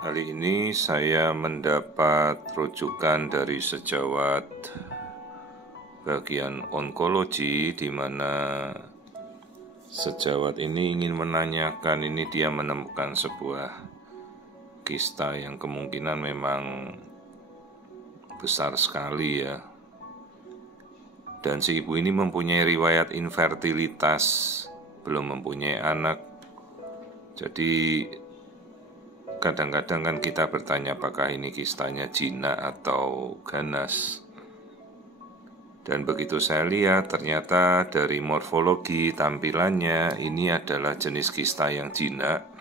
Kali ini saya mendapat rujukan dari sejawat bagian onkologi, di mana sejawat ini ingin menanyakan, ini dia menemukan sebuah kista yang kemungkinan memang besar sekali ya. Dan si ibu ini mempunyai riwayat infertilitas, belum mempunyai anak. Jadi kadang-kadang kan kita bertanya apakah ini kistanya jinak atau ganas. Dan begitu saya lihat, ternyata dari morfologi tampilannya ini adalah jenis kista yang jinak.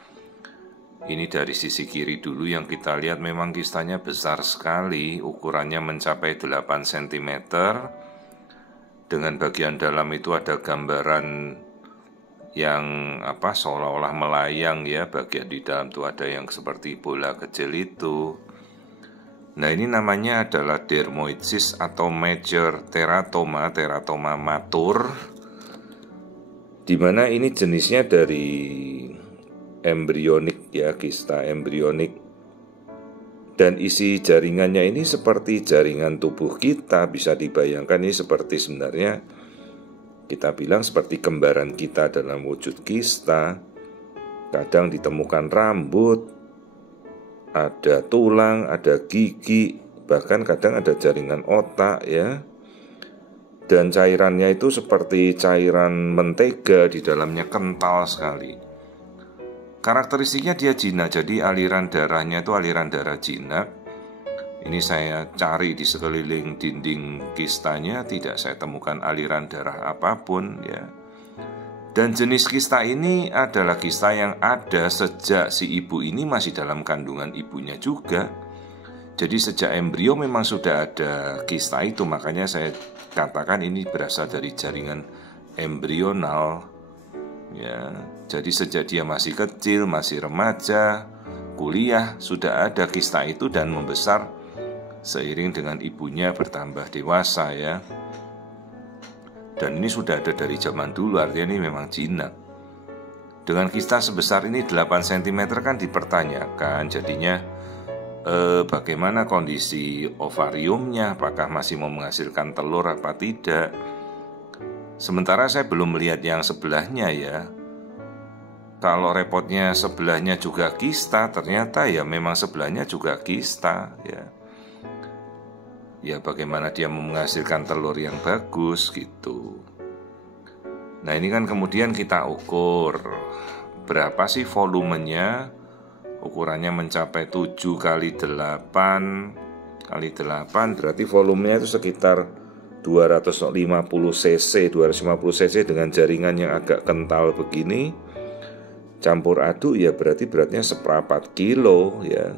Ini dari sisi kiri dulu yang kita lihat memang kistanya besar sekali, ukurannya mencapai 8 cm. Dengan bagian dalam itu ada gambaran yang seolah-olah melayang ya, bagian di dalam itu ada yang seperti bola kecil itu. Nah, ini namanya adalah dermoid cyst atau major teratoma matur, dimana ini jenisnya dari embrionik ya, kista embrionik. Dan isi jaringannya ini seperti jaringan tubuh kita, bisa dibayangkan ini seperti sebenarnya kita bilang seperti kembaran kita dalam wujud kista. Kadang ditemukan rambut, ada tulang, ada gigi, bahkan kadang ada jaringan otak ya. Dan cairannya itu seperti cairan mentega, di dalamnya kental sekali. Karakteristiknya dia jinak, jadi aliran darahnya itu aliran darah jinak. Ini saya cari di sekeliling dinding kistanya, tidak saya temukan aliran darah apapun ya. Dan jenis kista ini adalah kista yang ada sejak si ibu ini masih dalam kandungan ibunya juga. Jadi sejak embrio memang sudah ada kista itu, makanya saya katakan ini berasal dari jaringan embrional ya. Jadi sejak dia masih kecil, masih remaja, kuliah, sudah ada kista itu dan membesar seiring dengan ibunya bertambah dewasa ya. Dan ini sudah ada dari zaman dulu, artinya ini memang jinak. Dengan kista sebesar ini 8 cm kan dipertanyakan jadinya bagaimana kondisi ovariumnya, apakah masih mau menghasilkan telur apa tidak. Sementara saya belum melihat yang sebelahnya ya. Kalau repotnya sebelahnya juga kista, ternyata ya memang sebelahnya juga kista ya. Ya bagaimana dia menghasilkan telur yang bagus gitu. Nah ini kan kemudian kita ukur berapa sih volumenya. Ukurannya mencapai 7 kali 8 kali 8, berarti volumenya itu sekitar 250 cc dengan jaringan yang agak kental begini. Campur aduk ya berarti beratnya 1/4 kilo ya.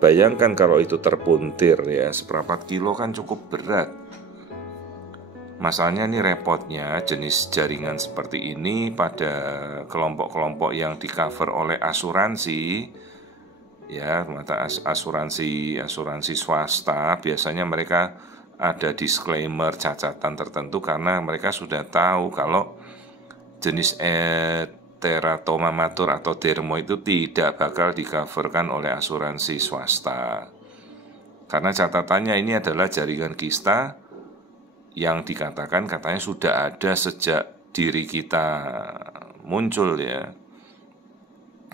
Bayangkan kalau itu terpuntir ya, 1/4 kilo kan cukup berat. Masalahnya nih repotnya jenis jaringan seperti ini pada kelompok-kelompok yang di cover oleh asuransi ya, asuransi swasta, biasanya mereka ada disclaimer cacatan tertentu karena mereka sudah tahu kalau jenis teratoma matur atau dermoid itu tidak bakal di-coverkan oleh asuransi swasta. Karena catatannya ini adalah jaringan kista yang dikatakan katanya sudah ada sejak diri kita muncul ya.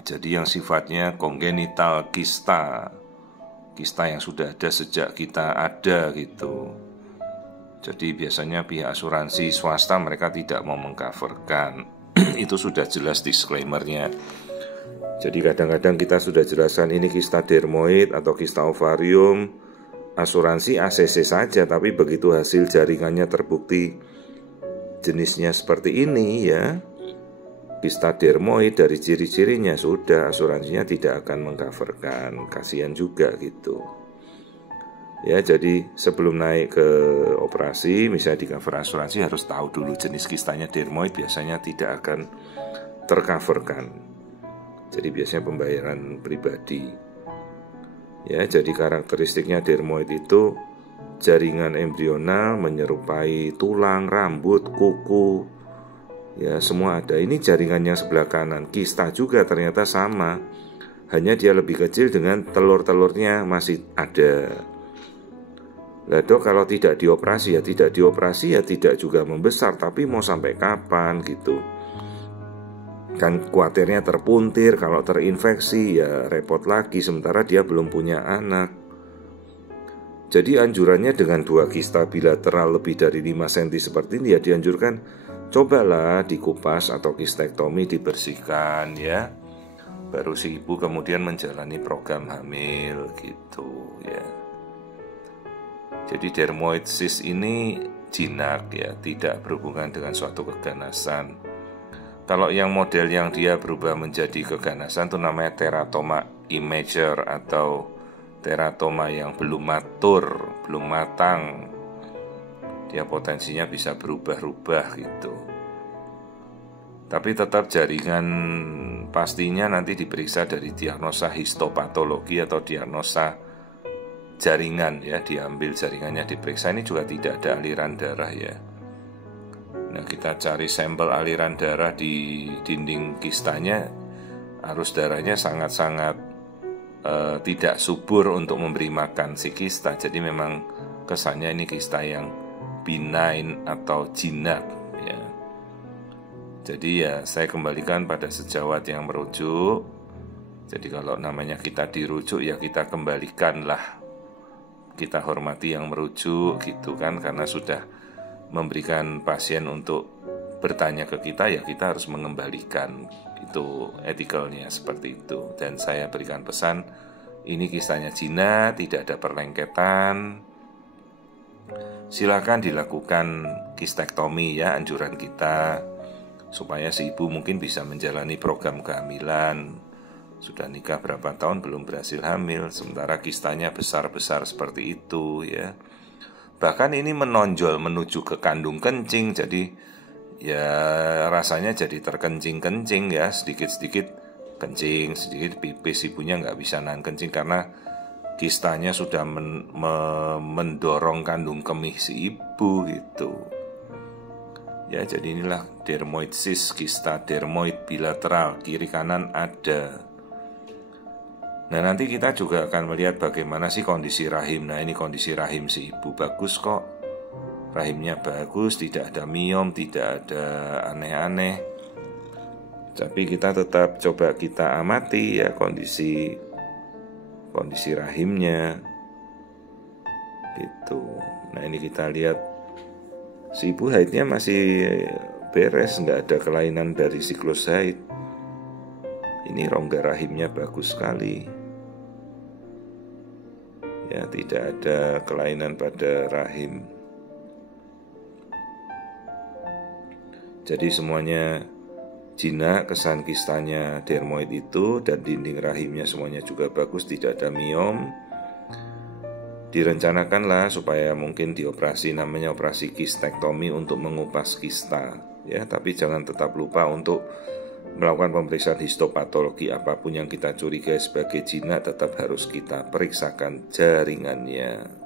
Jadi yang sifatnya kongenital kista yang sudah ada sejak kita ada gitu. Jadi biasanya pihak asuransi swasta mereka tidak mau mengcoverkan. Itu sudah jelas disclaimernya. Jadi kadang-kadang kita sudah jelaskan ini kista dermoid atau kista ovarium, asuransi ACC saja, tapi begitu hasil jaringannya terbukti jenisnya seperti ini ya, kista dermoid dari ciri-cirinya sudah, asuransinya tidak akan mengcoverkan. Kasihan juga gitu. Ya, jadi sebelum naik ke operasi, misalnya di cover asuransi harus tahu dulu jenis kistanya dermoid, biasanya tidak akan tercoverkan. Jadi biasanya pembayaran pribadi. Ya, jadi karakteristiknya dermoid itu jaringan embrional menyerupai tulang, rambut, kuku. Ya, semua ada. Ini jaringan yang sebelah kanan, kista juga ternyata sama. hanya dia lebih kecil dengan telur-telurnya masih ada. Lah dok, kalau tidak dioperasi ya tidak dioperasi, ya tidak juga membesar, tapi mau sampai kapan gitu. Kan khawatirnya terpuntir, kalau terinfeksi ya repot lagi, sementara dia belum punya anak. Jadi anjurannya dengan 2 kista bilateral lebih dari 5 cm seperti ini ya dianjurkan cobalah dikupas atau kistektomi, dibersihkan ya. Baru si ibu kemudian menjalani program hamil gitu ya. Jadi dermoid cyst ini jinak ya, tidak berhubungan dengan suatu keganasan. Kalau yang model yang dia berubah menjadi keganasan itu namanya teratoma immature atau teratoma yang belum matur, belum matang. Dia potensinya bisa berubah-ubah gitu. Tapi tetap jaringan pastinya nanti diperiksa dari diagnosa histopatologi atau diagnosa jaringan ya, diambil jaringannya diperiksa. Ini juga tidak ada aliran darah ya. Nah, kita cari sampel aliran darah di dinding kistanya, arus darahnya sangat-sangat tidak subur untuk memberi makan si kista. Jadi memang kesannya ini kista yang benign atau jinak ya. Jadi ya saya kembalikan pada sejawat yang merujuk. Jadi kalau namanya kita dirujuk ya kita kembalikanlah, kita hormati yang merujuk gitu kan, karena sudah memberikan pasien untuk bertanya ke kita ya kita harus mengembalikan. Itu etikalnya seperti itu. Dan saya berikan pesan, ini kistanya jinak, tidak ada perlengketan, silakan dilakukan kistektomi ya, anjuran kita, supaya si ibu mungkin bisa menjalani program kehamilan. Sudah nikah berapa tahun belum berhasil hamil, sementara kistanya besar-besar seperti itu ya. Bahkan ini menonjol menuju ke kandung kencing, jadi ya rasanya jadi terkencing-kencing ya, sedikit-sedikit kencing, sedikit pipis, ibunya nggak bisa nahan kencing karena kistanya sudah mendorong kandung kemih si ibu gitu. Ya jadi inilah dermoid cyst, kista dermoid bilateral, kiri kanan ada. Nah nanti kita juga akan melihat bagaimana sih kondisi rahim. Nah ini kondisi rahim si ibu bagus kok, rahimnya bagus, tidak ada miom, tidak ada aneh-aneh. Tapi kita tetap coba kita amati ya kondisi rahimnya gitu. Nah ini kita lihat si ibu haidnya masih beres, nggak ada kelainan dari siklus haid. Ini rongga rahimnya bagus sekali ya, tidak ada kelainan pada rahim. Jadi semuanya jinak, kesan kistanya dermoid itu, dan dinding rahimnya semuanya juga bagus, tidak ada miom. Direncanakanlah supaya mungkin dioperasi, namanya operasi kistektomi untuk mengupas kista ya, tapi jangan tetap lupa untuk melakukan pemeriksaan histopatologi. Apapun yang kita curigai sebagai jinak tetap harus kita periksakan jaringannya.